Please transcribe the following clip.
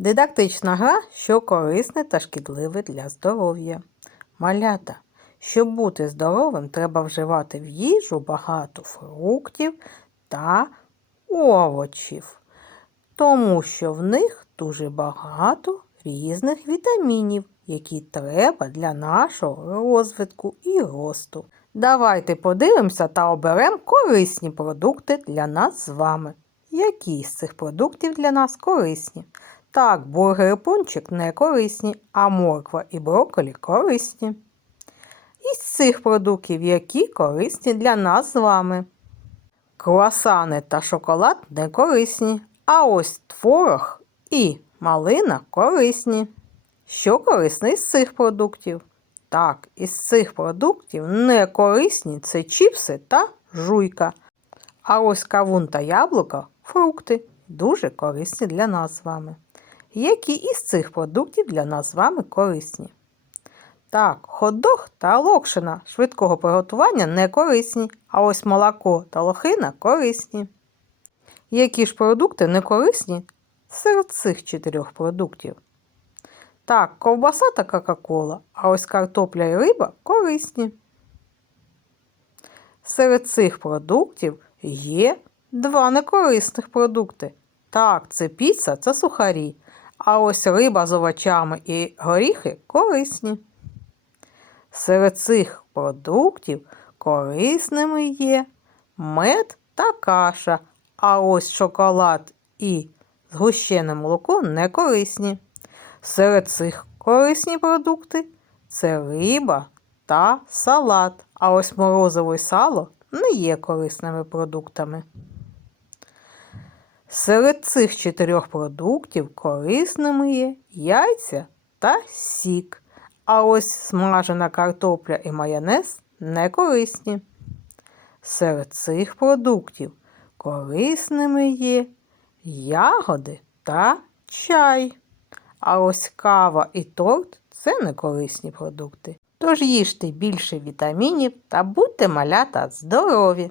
Дидактична гра, що корисне та шкідливе для здоров'я. Малята. Щоб бути здоровим, треба вживати в їжу багато фруктів та овочів, тому що в них дуже багато різних вітамінів, які треба для нашого розвитку і росту. Давайте подивимося та оберемо корисні продукти для нас з вами. Які з цих продуктів для нас корисні? Так, бургер і пончик не корисні, а морква і брокколі корисні. Із цих продуктів, які корисні для нас з вами. Круасани та шоколад не корисні, а ось творог і малина корисні. Що корисне із цих продуктів? Так, із цих продуктів не корисні це чіпси та жуйка. А ось кавун та яблуко фрукти дуже корисні для нас з вами. Які із цих продуктів для нас з вами корисні? Так, хот-дог та локшина швидкого приготування не корисні, а ось молоко та лохина корисні. Які ж продукти не корисні серед цих чотирьох продуктів? Так, ковбаса та Кока-Кола, а ось картопля і риба корисні. Серед цих продуктів є два некорисних продукти. Так, це піца та сухарі, а ось риба з овочами і горіхи корисні. Серед цих продуктів корисними є мед та каша, а ось шоколад і згущене молоко не корисні. Серед цих корисні продукти це риба та салат, а ось морозиво сало не є корисними продуктами. Серед цих чотирьох продуктів корисними є яйця та сік, а ось смажена картопля і майонез не корисні. Серед цих продуктів корисними є ягоди та чай. А ось кава і торт це не корисні продукти. Тож їжте більше вітамінів та будьте малята здорові!